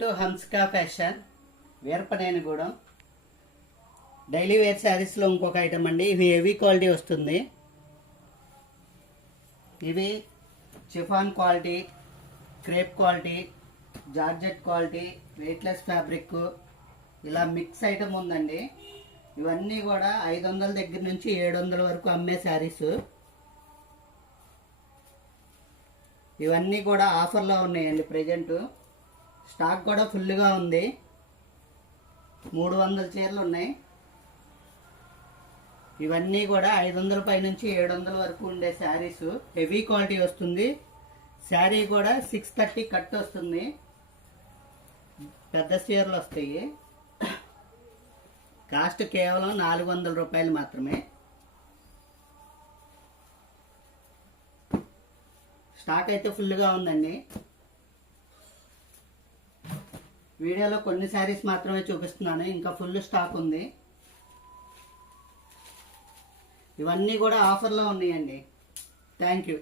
To Hamska fashion Veerapanenigudem daily wear శారీస్లో ఇంకొక item అండి. ఇవి హెవీ క్వాలిటీ వస్తుంది. ఇవి chiffon quality, crepe quality, georgette quality, weightless fabric, ఇలా మిక్స్ ఐటమ్ ఉందండి. ఇవన్నీ కూడా 500 దగ్గర నుంచి 700 వరకు అమ్మే శారీస్. ఇవన్నీ కూడా ఆఫర్లో ఉన్నాయండి. ప్రజెంట్ స్టాక్ కూడా ఫుల్గా ఉంది. 300 చీరలు ఉన్నాయి. ఇవన్నీ కూడా 500 పై నుంచి 700 వరకు ఉండే శారీస్. హెవీ క్వాలిటీ వస్తుంది. శారీ కూడా 630 కట్ వస్తుంది. పెద్ద చీరలు వస్తాయి. కాస్ట్ కేవలం 400 రూపాయలు మాత్రమే. స్టాక్ అయితే ఫుల్గా ఉందండి. వీడియోలో కొన్ని శారీస్ మాత్రమే చూపిస్తున్నాను, ఇంకా ఫుల్ స్టాక్ ఉంది. ఇవన్నీ కూడా ఆఫర్లో ఉన్నాయండి. Thank you.